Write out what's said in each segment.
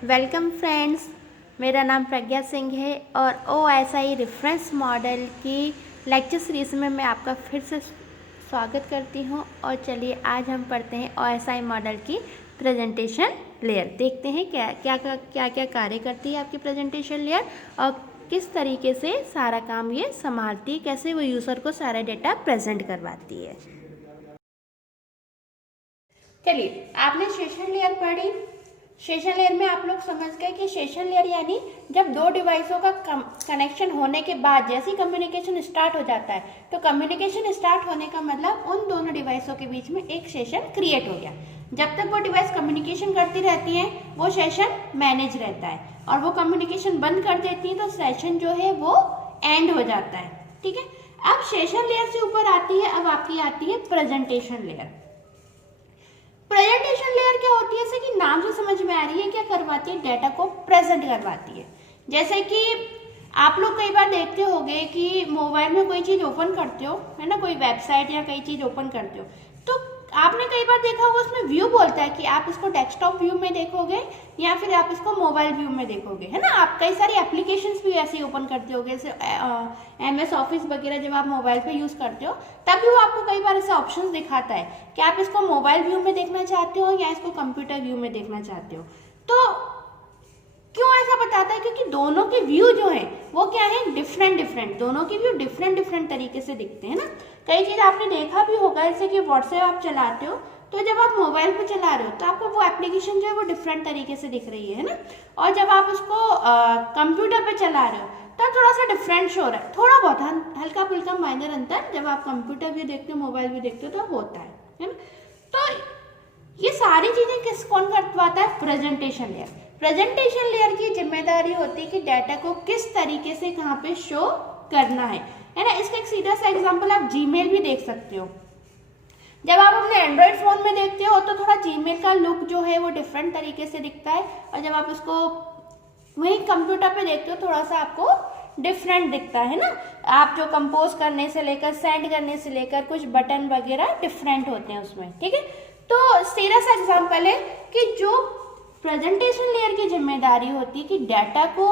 Welcome friends, मेरा नाम प्रज्ञा सिंह है और OSI रेफरेंस मॉडल की लेक्चर सीरीज़ में मैं आपका फिर से स्वागत करती हूं। और चलिए आज हम पढ़ते हैं OSI मॉडल की प्रेजेंटेशन लेयर। देखते हैं क्या क्या कार्य करती है आपकी प्रेजेंटेशन लेयर और किस तरीके से सारा काम ये संभालती है, कैसे वो यूज़र को सारा डेटा प्रेजेंट करवाती है। चलिए, आपने सेशन लेयर पढ़ी। सेशन लेयर में आप लोग समझ गए कि सेशन लेयर यानी जब दो डिवाइसों का कनेक्शन होने के बाद जैसे कम्युनिकेशन स्टार्ट हो जाता है, तो कम्युनिकेशन स्टार्ट होने का मतलब उन दोनों डिवाइसों के बीच में एक सेशन क्रिएट हो गया। जब तक वो डिवाइस कम्युनिकेशन करती रहती है वो सेशन मैनेज रहता है, और वो कम्युनिकेशन बंद कर देती है तो सेशन जो है वो एंड हो जाता है। ठीक है, अब सेशन लेयर से ऊपर आती है, अब आपकी आती है प्रेजेंटेशन लेयर। प्रेजेंटेशन लेयर क्या होती है, जैसे कि नाम से समझ में आ रही है, क्या करवाती है, डेटा को प्रेजेंट करवाती है। जैसे कि आप लोग कई बार देखते होंगे कि मोबाइल में कोई चीज ओपन करते हो, है ना, कोई वेबसाइट या कई चीज ओपन करते हो, तो आपने कई बार देखा होगा उसमें व्यू बोलता है कि आप इसको डेस्कटॉप व्यू में देखोगे या फिर आप इसको मोबाइल व्यू में देखोगे, है ना। आप कई सारी एप्लीकेशंस भी ऐसे ही ओपन करते होगे, जैसे MS ऑफिस वगैरह जब आप मोबाइल पे यूज करते हो तब भी वो आपको कई बार ऐसे ऑप्शंस दिखाता है कि आप इसको मोबाइल व्यू में देखना चाहते हो या इसको कंप्यूटर व्यू में देखना चाहते हो। तो क्यों ऐसा बताता है, क्योंकि दोनों के व्यू जो है वो क्या है, डिफरेंट, दोनों के व्यू डिफरेंट तरीके से दिखते हैं ना। कई चीज आपने देखा भी होगा, जैसे कि व्हाट्सएप आप चलाते हो तो जब आप मोबाइल पे चला रहे हो तो आपको वो एप्लीकेशन जो है वो डिफरेंट तरीके से दिख रही है ना, और जब आप उसको कंप्यूटर पे चला रहे हो तो थोड़ा सा डिफरेंट शो रहा है, थोड़ा बहुत हल्का फुल्का माइनर अंतर जब आप कंप्यूटर भी देखते हो मोबाइल भी देखते हो तो होता है ना। तो ये सारी चीजें कौन करवाता है, प्रेजेंटेशन लेयर। प्रेजेंटेशन लेयर की जिम्मेदारी होती है कि डाटा को किस तरीके से कहाँ पे शो करना है ना। इसका एक सीधा सा एग्जांपल आप जीमेल भी देख सकते हो। जब आप अपने एंड्रॉइड फोन में देखते हो तो थोड़ा जीमेल का लुक जो है वो डिफरेंट तरीके से दिखता है, और जब आप उसको वही कंप्यूटर पे देखते हो थोड़ा सा आपको डिफरेंट दिखता है ना। आप जो कंपोज करने से लेकर सेंड करने से लेकर कुछ बटन वगैरह डिफरेंट होते हैं उसमें। ठीक है, तो सीधा सा एग्जांपल है कि जो प्रेजेंटेशन लेयर की जिम्मेदारी होती है कि डाटा को,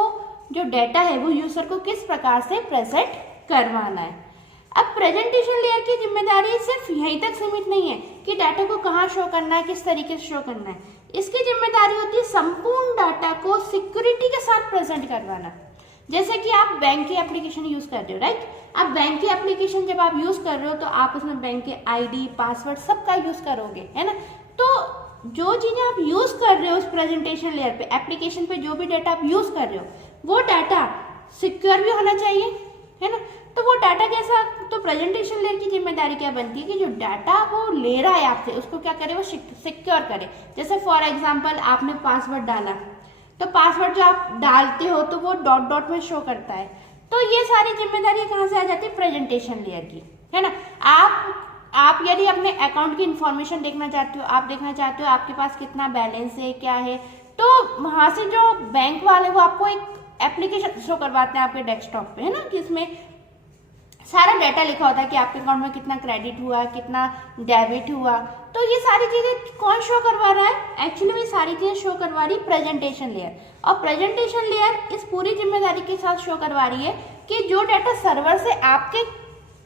जो डाटा है वो यूजर को किस प्रकार से प्रेजेंट करवाना है। अब प्रेजेंटेशन लेयर की जिम्मेदारी सिर्फ यहीं तक सीमित नहीं है कि डाटा को कहाँ शो करना है, किस तरीके से शो करना है। इसकी जिम्मेदारी होती है संपूर्ण डाटा को सिक्योरिटी के साथ प्रेजेंट करवाना। जैसे कि आप बैंक की एप्लीकेशन यूज कर रहे हो, राइट। अब बैंक की एप्लीकेशन जब आप यूज कर रहे हो तो आप उसमें बैंक के ID पासवर्ड सबका यूज करोगे, है ना। तो जो चीजें आप यूज कर रहे हो उस प्रेजेंटेशन लेयर पे, एप्लीकेशन पे जो भी डाटा आप यूज कर रहे हो वो डाटा सिक्योर भी होना चाहिए, है ना। तो वो डाटा कैसा, तो प्रेजेंटेशन लेयर की जिम्मेदारी क्या बनती है कि जो डाटा वो ले रहा है आपसे उसको क्या करे, वो सिक्योर करे। जैसे फॉर एग्जाम्पल आपने पासवर्ड डाला तो पासवर्ड जो आप डालते हो तो वो डॉट में शो करता है। तो ये सारी जिम्मेदारी कहाँ से आ जाती है, प्रेजेंटेशन लेयर की, है ना। आप यदि अपने अकाउंट की इंफॉर्मेशन देखना चाहते हो, आप देखना चाहते हो आपके पास कितना बैलेंस है, क्या है, तो वहां से जो बैंक वाले वो आपको एक एप्लीकेशन शो करवाते हैं आपके डेस्कटॉप पे, है ना, जिसमें सारा डाटा लिखा होता है कि आपके अकाउंट में कितना क्रेडिट हुआ, कितना डेबिट हुआ। तो ये सारी चीजें कौन शो करवा रहा है, एक्चुअली में सारी चीजें शो करवा रही प्रेजेंटेशन लेयर। और प्रेजेंटेशन लेयर इस पूरी जिम्मेदारी के साथ शो करवा रही है कि जो डाटा सर्वर से आपके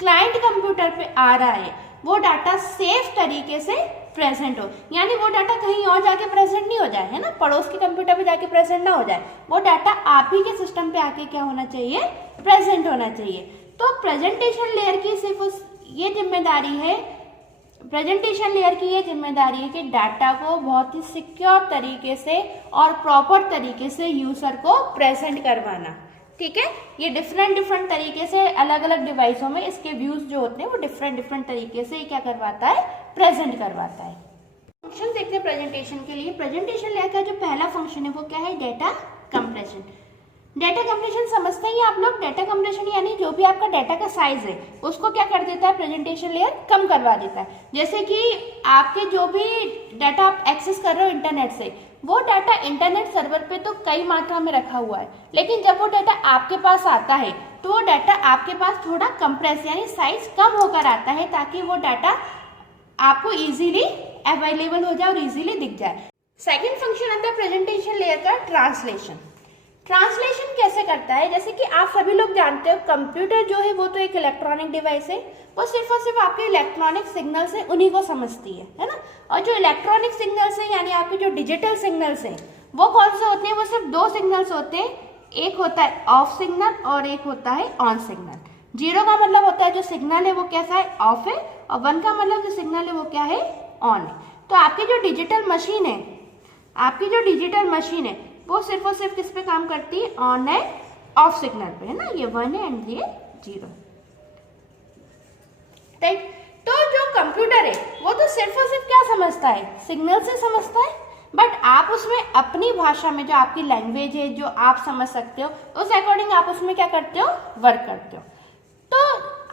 क्लाइंट कंप्यूटर पे आ रहा है वो डाटा सेफ तरीके से प्रेजेंट हो, यानी वो डाटा कहीं और जाके प्रेजेंट नहीं हो जाए, है ना, पड़ोस के कंप्यूटर पे जाके प्रेजेंट ना हो जाए, वो डाटा आप ही के सिस्टम पे आके क्या होना चाहिए, प्रेजेंट होना चाहिए। तो प्रेजेंटेशन लेयर की सिर्फ ये जिम्मेदारी है, प्रेजेंटेशन लेयर की ये जिम्मेदारी है कि डाटा को बहुत ही सिक्योर तरीके से और प्रॉपर तरीके से यूजर को प्रेजेंट करवाना। ठीक है, ये डिफरेंट तरीके से अलग अलग डिवाइसों में इसके व्यूज जो होते हैं वो डिफरेंट तरीके से क्या करवाता है, प्रेजेंट करवाता है। फंक्शन देखते हैं प्रेजेंटेशन के लिए। प्रेजेंटेशन लेयर का जो पहला फंक्शन है वो क्या है, डेटा कंप्रेशन। डेटा कंप्रेशन समझते हैं आप लोग। डेटा कंप्रेशन यानी जो भी आपका डाटा का साइज है उसको क्या कर देता है, प्रेजेंटेशन लेयर कम करवा देता है। जैसे कि आपके जो भी डाटा आप एक्सेस कर रहे हो इंटरनेट से, वो डाटा इंटरनेट सर्वर पे तो कई मात्रा में रखा हुआ है, लेकिन जब वो डाटा आपके पास आता है तो वो डाटा आपके पास थोड़ा कंप्रेस यानी साइज कम होकर आता है, ताकि वो डाटा आपको इजीली अवेलेबल हो जाए और इजीली दिख जाए। सेकंड फंक्शन आता है प्रेजेंटेशन लेयर का ट्रांसलेशन। ट्रांसलेशन कैसे करता है, जैसे कि आप सभी लोग जानते हो कंप्यूटर जो है वो तो एक इलेक्ट्रॉनिक डिवाइस है, वो सिर्फ और सिर्फ आपके इलेक्ट्रॉनिक सिग्नल्स है उन्हीं को समझती है ना। और जो इलेक्ट्रॉनिक सिग्नल्स है यानी आपके जो डिजिटल सिग्नल्स हैं वो कौन से होते हैं, वो सिर्फ दो सिग्नल्स होते हैं, एक होता है ऑफ सिग्नल और एक होता है ऑन सिग्नल। 0 का मतलब होता है जो सिग्नल है वो कैसा है, ऑफ है, और 1 का मतलब जो सिग्नल है वो क्या है, ऑन है। तो आपकी जो डिजिटल मशीन है, आपकी जो डिजिटल मशीन है वो सिर्फ और सिर्फ किस पे काम करती है, ऑन एंड ऑफ सिग्नल पे, है ना। ये 1 है एंड ये 0, राइट। तो जो कंप्यूटर है वो तो सिर्फ और सिर्फ क्या समझता है, सिग्नल से समझता है, बट आप उसमें अपनी भाषा में जो आपकी लैंग्वेज है जो आप समझ सकते हो उस अकॉर्डिंग आप उसमें क्या करते हो, वर्क करते हो। तो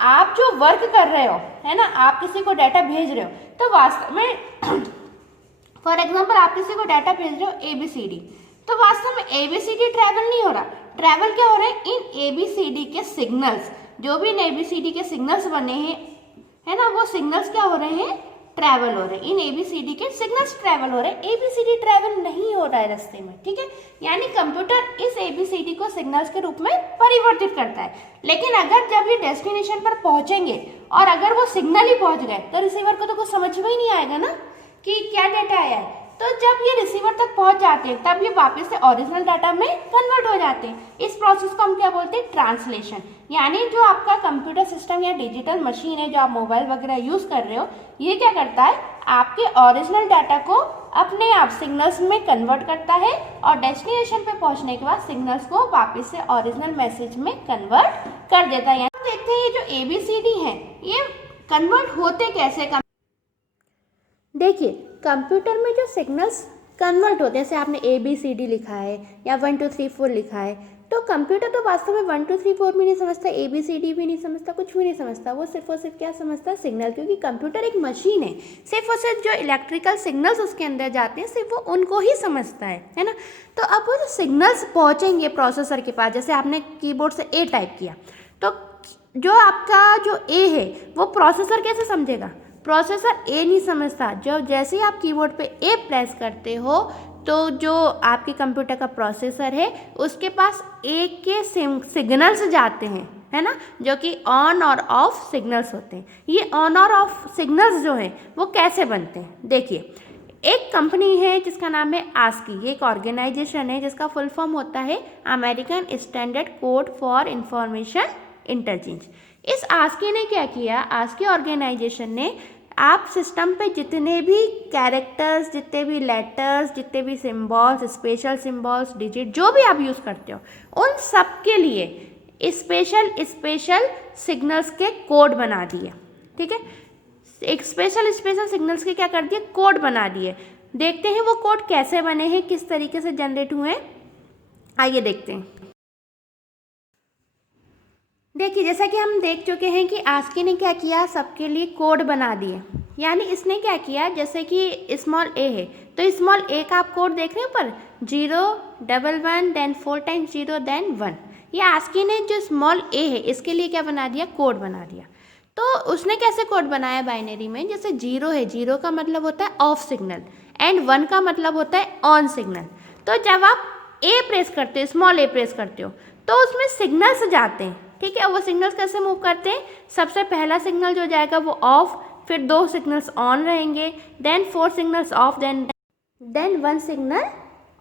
आप जो वर्क कर रहे हो, है ना, आप किसी को डाटा भेज रहे हो, तो वास्तव में फॉर एग्जाम्पल आप किसी को डाटा भेज रहे हो ABCD, तो वास्तव में ABCD ट्रैवल नहीं हो रहा, ट्रैवल क्या हो रहा है, इन ABCD के सिग्नल्स, जो भी इन ABCD के सिग्नल्स बने हैं, है ना, वो सिग्नल्स क्या हो रहे हैं, ट्रैवल हो रहे हैं, इन ABCD के सिग्नल्स ट्रैवल हो रहे हैं, ABCD ट्रैवल नहीं हो रहा है रास्ते में, ठीक है। यानी कंप्यूटर इस ABCD को सिग्नल्स के रूप में परिवर्तित करता है, लेकिन अगर जब ये डेस्टिनेशन पर पहुंचेंगे और अगर वो सिग्नल ही पहुंच गए तो रिसीवर को तो कुछ समझ में ही नहीं आएगा ना कि क्या डाटा आया है। तो जब ये रिसीवर तक पहुंच जाते हैं तब ये वापस से ओरिजिनल डाटा में कन्वर्ट हो जाते हैं। इस प्रोसेस को हम क्या बोलते हैं, ट्रांसलेशन। यानी जो आपका कंप्यूटर सिस्टम या डिजिटल मशीन है जो आप मोबाइल वगैरह यूज कर रहे हो, ये क्या करता है, आपके ओरिजिनल डाटा को अपने आप सिग्नल्स में कन्वर्ट करता है और डेस्टिनेशन पे पहुंचने के बाद सिग्नल्स को वापस से ओरिजिनल मैसेज में कन्वर्ट कर देता है। यहाँ देखते हैं ये जो ABCD है ये कन्वर्ट होते कैसे। देखिए कंप्यूटर में जो सिग्नल्स कन्वर्ट होते हैं, जैसे आपने ABCD लिखा है या 1 2 3 4 लिखा है, तो कंप्यूटर तो वास्तव में 1 2 3 4 भी नहीं समझता, ABCD भी नहीं समझता, कुछ भी नहीं समझता, वो सिर्फ और सिर्फ क्या समझता है, सिग्नल। क्योंकि कंप्यूटर एक मशीन है, सिर्फ और सिर्फ जो इलेक्ट्रिकल सिग्नल्स उसके अंदर जाते हैं सिर्फ वो उनको ही समझता है ना। तो अब वो जो सिग्नल्स पहुँचेंगे प्रोसेसर के पास, जैसे आपने कीबोर्ड से A टाइप किया, तो जो आपका जो A है वो प्रोसेसर कैसे समझेगा, प्रोसेसर A नहीं समझता। जो जैसे ही आप कीबोर्ड पे A प्रेस करते हो तो जो आपके कंप्यूटर का प्रोसेसर है उसके पास A के सिग्नल्स जाते हैं, है ना, जो कि ऑन और ऑफ सिग्नल्स होते हैं। ये ऑन और ऑफ सिग्नल्स जो हैं वो कैसे बनते हैं, देखिए एक कंपनी है जिसका नाम है ASCII, ये एक ऑर्गेनाइजेशन है जिसका फुल फॉर्म होता है American standard code for information interchange. इस ASCII ने क्या किया, ASCII ऑर्गेनाइजेशन ने आप सिस्टम पे जितने भी कैरेक्टर्स, जितने भी लेटर्स, जितने भी सिंबल्स, स्पेशल सिंबल्स, डिजिट जो भी आप यूज़ करते हो, उन सब के लिए स्पेशल सिग्नल्स के कोड बना दिए, ठीक है। एक स्पेशल सिग्नल्स के क्या कर दिए, कोड बना दिए। देखते हैं वो कोड कैसे बने हैं, किस तरीके से जनरेट हुए हैं, आइए देखते हैं। देखिए जैसा कि हम देख चुके हैं कि ASCII ने क्या किया, सबके लिए कोड बना दिए। यानी इसने क्या किया, जैसे कि स्मॉल a है तो स्मॉल a का आप कोड देख रहे हैं ऊपर 0 1 1 देन 4 टाइम्स 0 देन 1। ये ASCII ने जो स्मॉल a है इसके लिए क्या बना दिया, कोड बना दिया। तो उसने कैसे कोड बनाया बाइनरी में, जैसे 0 है, 0 का मतलब होता है ऑफ सिग्नल एंड 1 का मतलब होता है ऑन सिग्नल। तो जब आप a प्रेस करते हो, स्मॉल a प्रेस करते हो, तो उसमें सिग्नल्स जाते हैं, ठीक है। वो सिग्नल्स कैसे मूव करते हैं, सबसे पहला सिग्नल जो जाएगा वो ऑफ, फिर 2 सिग्नल्स ऑन रहेंगे, then 4 signals off, then 1 signal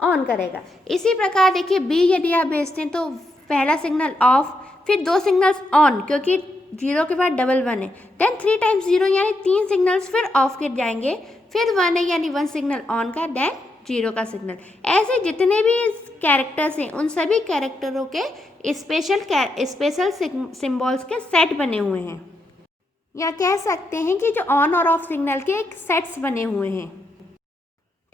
on करेगा। इसी प्रकार देखिए B यदि आप भेजते हैं तो पहला सिग्नल ऑफ, फिर 2 सिग्नल्स ऑन क्योंकि 0 के बाद 1 1 है, देन 3 टाइम्स 0 यानी 3 सिग्नल्स फिर ऑफ के जाएंगे, फिर 1 है यानी 1 सिग्नल ऑन का, देन 0 का सिग्नल। ऐसे जितने भी कैरेक्टर्स हैं उन सभी कैरेक्टरों के स्पेशल सिंबल्स के सेट बने हुए हैं, या कह सकते हैं कि जो ऑन और ऑफ सिग्नल के एक सेट्स बने हुए हैं।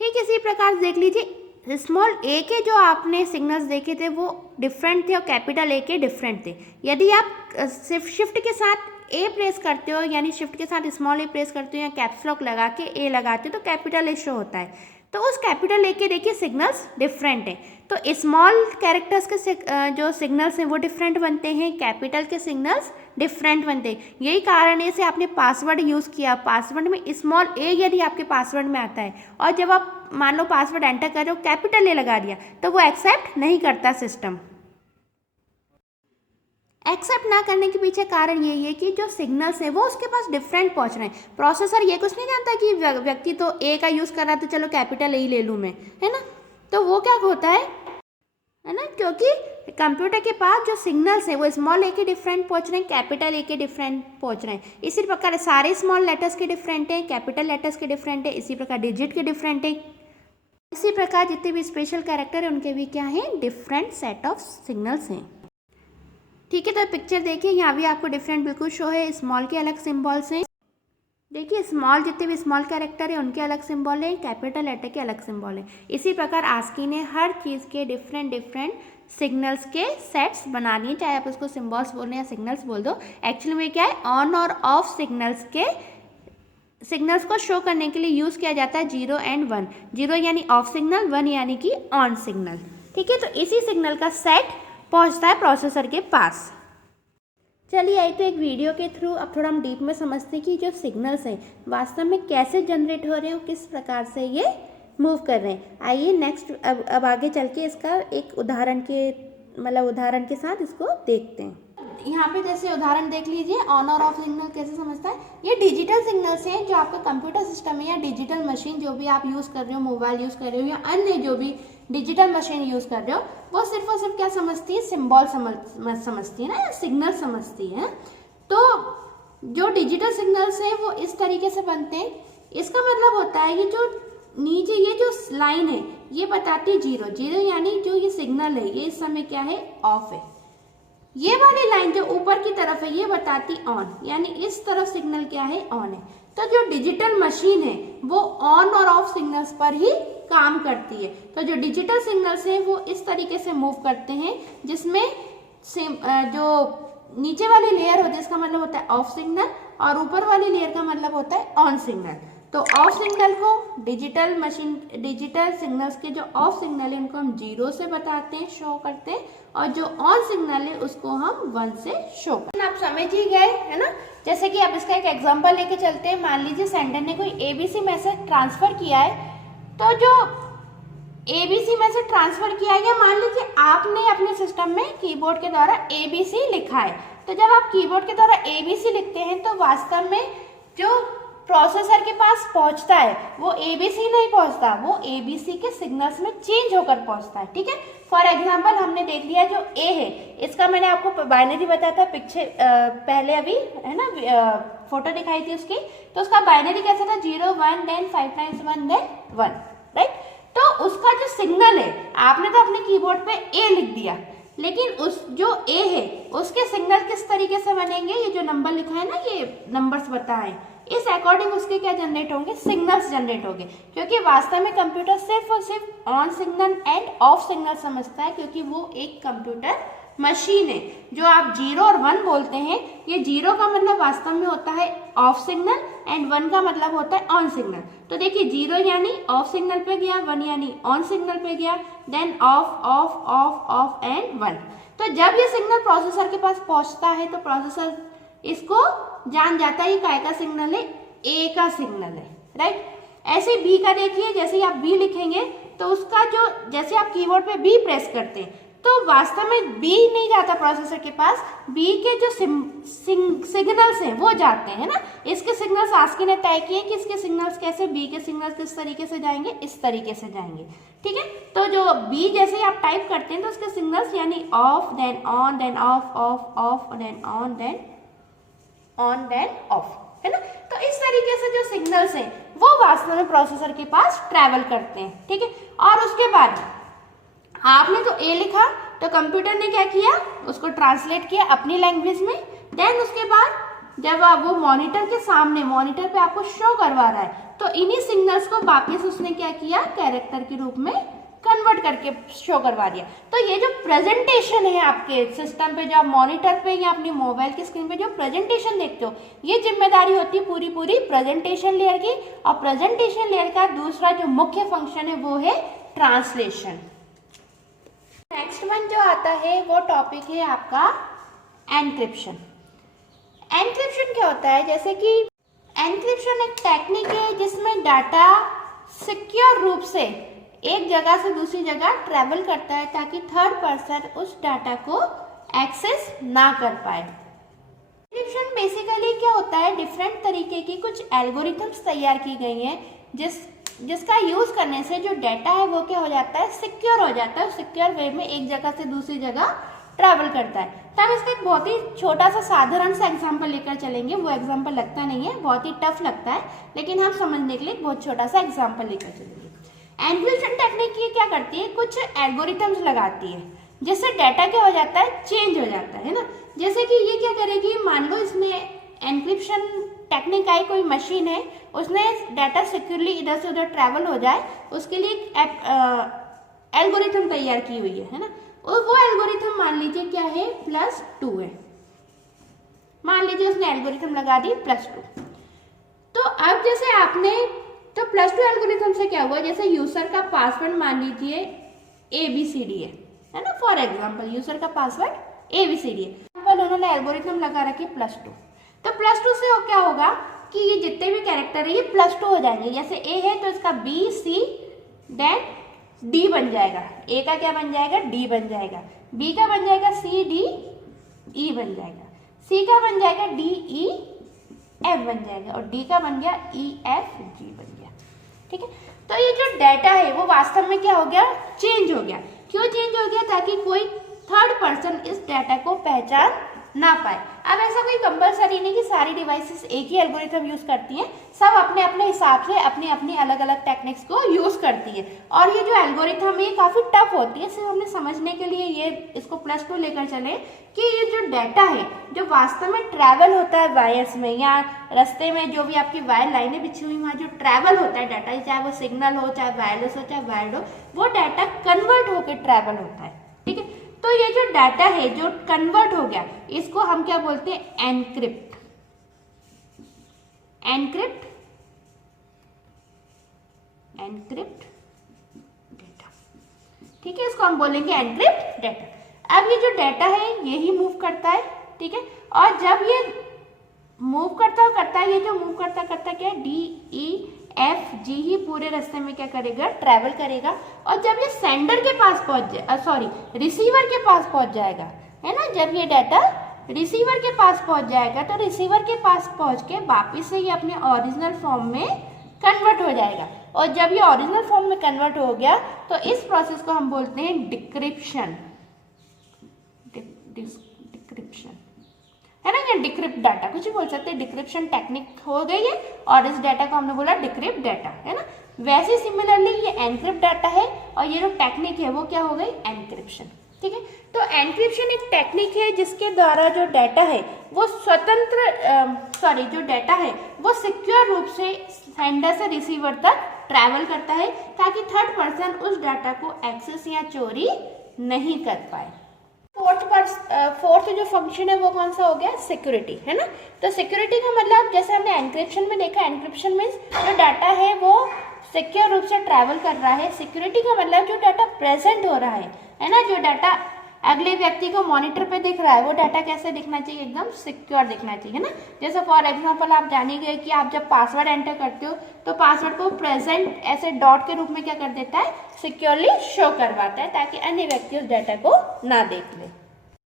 ठीक इसी प्रकार देख लीजिए स्मॉल a के जो आपने सिग्नल्स देखे थे वो डिफरेंट थे और कैपिटल A के डिफरेंट थे। यदि आप सिर्फ शिफ्ट के साथ A प्रेस करते हो, यानी शिफ्ट के साथ स्मॉल a प्रेस करते हो या कैप्स लॉक लगा के A लगाते हो तो कैपिटल A शो होता है। तो उस कैपिटल ए के देखिए सिग्नल्स डिफरेंट हैं। तो स्मॉल कैरेक्टर्स के जो सिग्नल्स हैं वो डिफरेंट बनते हैं, कैपिटल के सिग्नल्स डिफरेंट बनते हैं। यही कारण है से आपने पासवर्ड यूज़ किया, पासवर्ड में स्मॉल ए यदि आपके पासवर्ड में आता है और जब आप मान लो पासवर्ड एंटर कर रहे हो कैपिटल ए लगा दिया तो वो एक्सेप्ट नहीं करता सिस्टम। एक्सेप्ट ना करने के पीछे कारण यही है कि जो सिग्नल्स है वो उसके पास डिफरेंट पहुंच रहे हैं। प्रोसेसर ये कुछ नहीं जानता कि व्यक्ति तो ए का यूज़ कर रहा है तो चलो कैपिटल ए ही ले लूँ मैं, है ना। तो वो क्या होता है ना, क्योंकि कंप्यूटर के पास जो सिग्नल्स है वो स्मॉल ए के डिफरेंट पहुंच रहे हैं, कैपिटल ए के डिफरेंट पहुंच रहे हैं। इसी प्रकार सारे स्मॉल लेटर्स के डिफरेंट हैं, कैपिटल लेटर्स के डिफरेंट है, इसी प्रकार डिजिट के डिफरेंट है। इसी प्रकार जितने भी स्पेशल कैरेक्टर हैं उनके भी क्या हैं, डिफरेंट सेट ऑफ सिग्नल्स हैं। ठीक है, तो पिक्चर देखिए, यहाँ भी आपको डिफरेंट बिल्कुल शो है। स्मॉल के अलग सिंबल्स हैं, देखिए स्मॉल जितने भी स्मॉल कैरेक्टर है उनके अलग सिंबल है, कैपिटल लेटर के अलग सिंबल है। इसी प्रकार आस्की ने हर चीज़ के डिफरेंट डिफरेंट सिग्नल्स के सेट्स बना लिए, चाहे आप उसको सिंबल्स बोल रहे या सिग्नल्स बोल दो। एक्चुअली में क्या है, ऑन और ऑफ सिग्नल्स के सिग्नल्स को शो करने के लिए यूज़ किया जाता है 0 and 1। 0 यानी ऑफ सिग्नल, 1 यानी कि ऑन सिग्नल। ठीक है, तो इसी सिग्नल का सेट पहुंचता है प्रोसेसर के पास। चलिए आई तो एक वीडियो के थ्रू अब थोड़ा हम डीप में समझते हैं कि जो सिग्नल्स हैं वास्तव में कैसे जनरेट हो रहे हैं और किस प्रकार से ये मूव कर रहे हैं। आइए नेक्स्ट अब आगे चल के इसका एक उदाहरण के साथ इसको देखते हैं। यहाँ पे जैसे उदाहरण देख लीजिए, ऑन और ऑफ सिग्नल कैसे समझता है। ये डिजिटल सिग्नल्स हैं जो आपका कंप्यूटर सिस्टम है या डिजिटल मशीन जो भी आप यूज़ कर रहे हो, मोबाइल यूज़ कर रहे हो या अन्य जो भी डिजिटल मशीन यूज़ कर रहे हो, वो सिर्फ और सिर्फ क्या समझती है, सिंबल समझती है ना, या सिग्नल समझती है। तो जो डिजिटल सिग्नल्स हैं वो इस तरीके से बनते हैं। इसका मतलब होता है कि जो नीचे ये जो लाइन है ये बताती है 0 0 यानी जो ये सिग्नल है ये इस समय क्या है, ऑफ है। ये वाली लाइन जो ऊपर की तरफ है ये बताती ऑन, यानी इस तरफ सिग्नल क्या है, ऑन है। तो जो डिजिटल मशीन है वो ऑन और ऑफ सिग्नल्स पर ही काम करती है। तो जो डिजिटल सिग्नल्स हैं वो इस तरीके से मूव करते हैं जिसमें जो नीचे वाली लेयर होती है इसका मतलब होता है ऑफ सिग्नल और ऊपर वाली लेयर का मतलब होता है ऑन सिग्नल। तो ऑफ सिग्नल को डिजिटल सिग्नल्स के जो ऑफ सिग्नल है उनको हम 0 से बताते हैं, शो करते हैं, और जो ऑन सिग्नल है उसको हम 1 से शो करते हैं। आप समझ ही गए है ना। जैसे कि अब इसका एक एग्जांपल लेके चलते हैं। मान लीजिए सेंडर ने कोई ABC मैसेज ट्रांसफर किया है, तो जो ABC मैसेज ट्रांसफर किया है, या मान लीजिए आपने अपने सिस्टम में कीबोर्ड के द्वारा ABC लिखा है, तो जब आप कीबोर्ड के द्वारा ABC लिखते हैं तो वास्तव में जो प्रोसेसर के पास पहुंचता है वो ABC नहीं पहुंचता, वो ABC के सिग्नल्स में चेंज होकर पहुंचता है। ठीक है, फॉर एग्जांपल हमने देख लिया जो A है, इसका मैंने आपको बाइनरी बताया था पिक्चर पहले अभी है ना, फोटो दिखाई थी उसकी। तो उसका बाइनरी कैसा था, 0 1 then 5 times 1 then 1, राइट। तो उसका जो सिग्नल है, आपने तो अपने कीबोर्ड पे A लिख दिया, लेकिन उस जो A है उसके सिग्नल किस तरीके से बनेंगे, ये जो नंबर लिखा है ना, ये नंबर्स बताएं, इस अकॉर्डिंग उसके क्या जनरेट होंगे, सिग्नल्स जनरेट होंगे। क्योंकि वास्तव में कंप्यूटर सिर्फ और सिर्फ on signal end of signal समझता है, क्योंकि वो एक कंप्यूटर मशीन है। जो आप 0 और 1 बोलते हैं, ये 0 का मतलब वास्तव में होता है ऑफ सिग्नल एंड 1 का मतलब होता है ऑन सिग्नल। तो देखिए 0 यानी ऑफ सिग्नल पे गया, 1 यानी ऑन सिग्नल पे गया, then off off off off and 1। तो जब ये सिग्नल प्रोसेसर के पास पहुंचता है तो प्रोसेसर इसको जान जाता है ये काय का सिग्नल है, ए का सिग्नल है, राइट। ऐसे बी का देखिए, जैसे ही आप बी लिखेंगे तो उसका जो, जैसे आप कीबोर्ड पे बी प्रेस करते हैं तो वास्तव में बी नहीं जाता प्रोसेसर के पास, बी के जो सिग्नल्स हैं वो जाते हैं ना। इसके सिग्नल्स आस्की ने तय किए कि इसके सिग्नल्स कैसे, बी के सिग्नल्स किस तरीके से जाएंगे, इस तरीके से जाएंगे। ठीक है, तो जो बी जैसे ही आप टाइप करते हैं तो उसके सिग्नल्स यानी off then on then off off off then on then off, है ना। तो इस तरीके से जो सिग्नल्स हैं वो वास्तव में प्रोसेसर के पास ट्रैवल करते हैं। ठीक है, और उसके बाद आपने तो A लिखा तो कंप्यूटर ने क्या किया, उसको ट्रांसलेट किया अपनी लैंग्वेज में। देन उसके बाद जब वो मॉनिटर के सामने, मॉनिटर पे आपको शो करवा रहा है, तो इन्हीं सिग्नल्स को वापस उसने क्या किया, कैरेक्टर के रूप में कन्वर्ट करके शो करवा दिया। तो ये जो प्रेजेंटेशन है आपके सिस्टम पे, जो आप मॉनिटर पे या अपनी मोबाइल की स्क्रीन पे जो प्रेजेंटेशन देखते हो, ये जिम्मेदारी होती है पूरी पूरी प्रेजेंटेशन लेयर की। और प्रेजेंटेशन लेयर का दूसरा जो मुख्य फंक्शन है वो है ट्रांसलेशन। नेक्स्ट वन जो आता है वो टॉपिक है आपका एनक्रिप्शन। एनक्रिप्शन क्या होता है, जैसे कि एनक्रिप्शन एक टेक्निक है जिसमें डाटा सिक्योर रूप से एक जगह से दूसरी जगह ट्रेवल करता है ताकि थर्ड पर्सन उस डाटा को एक्सेस ना कर पाए। एनक्रिप्शन बेसिकली क्या होता है, डिफरेंट तरीके की कुछ एल्गोरिथम्स तैयार की गई हैं जिसका यूज करने से जो डाटा है वो क्या हो जाता है, सिक्योर हो जाता है। सिक्योर वे में एक जगह से दूसरी जगह ट्रैवल करता है। तो हम इसका एक बहुत ही छोटा सा साधारण सा एग्जांपल लेकर चलेंगे। वो एग्जांपल लगता नहीं है, बहुत ही टफ लगता है, लेकिन हम समझने के लिए बहुत छोटा सा एग्जांपल लेकर चलेंगे। एनक्रिप्शन टेक्निक ये क्या करती है, कुछ एल्गोरिथम्स लगाती है जिससे डाटा क्या हो जाता है, चेंज हो जाता है ना। जैसे कि ये क्या करेगी, मान लो इसमें एनक्रिप्शन टेक्निक आई, कोई मशीन है, उसने डाटा सिक्योरली इधर से उधर ट्रैवल हो जाए उसके लिए एल्गोरिथम तैयार की हुई है ना। और वो एल्गोरिथम मान लीजिए क्या है, +2 है। मान लीजिए उसने एल्गोरिथम लगा दी +2। तो अब जैसे आपने तो +2 एल्गोरिथम से क्या हुआ, जैसे यूजर का पासवर्ड मान लीजिए ABCD है ना, फॉर एग्जाम्पल यूजर का पासवर्ड ABCD है, उन्होंने एल्गोरिथम लगा रखी +2। तो +2 से क्या होगा कि ये जितने भी कैरेक्टर है ये +2 हो जाएंगे। जैसे A है तो इसका B C देन D बन जाएगा, A का क्या बन जाएगा, D बन जाएगा, B का बन जाएगा C D E बन जाएगा, C का बन जाएगा D E F बन जाएगा और D का बन गया E F G बन गया। ठीक है, तो ये जो डाटा है वो वास्तव में क्या हो गया, चेंज हो गया। क्यों चेंज हो गया, ताकि कोई थर्ड पर्सन इस डाटा को पहचान ना पाए। अब ऐसा कोई कंपलसरी नहीं कि सारी डिवाइसेस एक ही एल्गोरिथम यूज करती हैं, सब अपने अपने हिसाब से अपनी अपनी अलग अलग टेक्निक्स को यूज करती है। और ये जो एल्गोरिथम है ये काफी टफ होती है, सिर्फ हमने समझने के लिए ये इसको +2 लेकर चले कि ये जो डाटा है जो वास्तव में ट्रैवल होता है वायर्स में या रास्ते में, जो भी आपकी वायर लाइनें बिछी हुई वहाँ जो ट्रैवल होता है डाटा, चाहे वो सिग्नल हो, चाहे वायरलेस हो, चाहे वायर्ड हो, वो डाटा कन्वर्ट होकर ट्रैवल होता है। ठीक है, तो ये जो डाटा है जो कन्वर्ट हो गया इसको हम क्या बोलते हैं, एनक्रिप्ट। Encrypt encrypt data. ठीक है, इसको हम बोलेंगे एनक्रिप्ट डाटा। अब ये जो डाटा है ये ही मूव करता है। ठीक है, और जब ये मूव करता है, ये जो मूव करता क्या है, DEFG ही पूरे रास्ते में क्या करेगा, ट्रैवल करेगा। और जब ये सेंडर के पास पहुंच जाए, रिसीवर के पास पहुंच जाएगा, है ना, जब ये डाटा रिसीवर के पास पहुंच जाएगा तो रिसीवर के पास पहुंच के वापिस से ये अपने ओरिजिनल फॉर्म में कन्वर्ट हो जाएगा। और जब ये ओरिजिनल फॉर्म में कन्वर्ट हो गया तो इस प्रोसेस को हम बोलते हैं डिक्रिप्शन। डिक्रिप्शन है ना, या डिक्रिप्ट डाटा, कुछ भी बोल सकते हैं। डिक्रिप्शन टेक्निक हो गई है और इस डाटा को हमने बोला डिक्रिप्ट डाटा, है ना। वैसे सिमिलरली ये एनक्रिप्ट डाटा है और ये जो टेक्निक है वो क्या हो गई, एनक्रिप्शन। ठीक है, तो एनक्रिप्शन एक टेक्निक है जिसके द्वारा जो डाटा है वो जो डाटा है वो सिक्योर रूप से सेंडर से रिसीवर तक ट्रैवल करता है ताकि थर्ड पर्सन उस डाटा को एक्सेस या चोरी नहीं कर पाए। फोर्थ जो फंक्शन है वो कौन सा हो गया, सिक्योरिटी, है ना। तो सिक्योरिटी का मतलब जैसे हमने एनक्रिप्शन में देखा, एनक्रिप्शन मीन्स जो डाटा है वो सिक्योर रूप से ट्रैवल कर रहा है। सिक्योरिटी का मतलब जो डाटा प्रेजेंट हो रहा है ना, जो डाटा अगले व्यक्ति को मॉनिटर पे दिख रहा है वो डाटा कैसे दिखना चाहिए, एकदम सिक्योर दिखना चाहिए, है ना। जैसे फॉर एग्जांपल आप जानिए कि आप जब पासवर्ड एंटर करते हो तो पासवर्ड को प्रेजेंट ऐसे डॉट के रूप में क्या कर देता है, सिक्योरली शो करवाता है ताकि अन्य व्यक्ति उस डाटा को ना देख ले।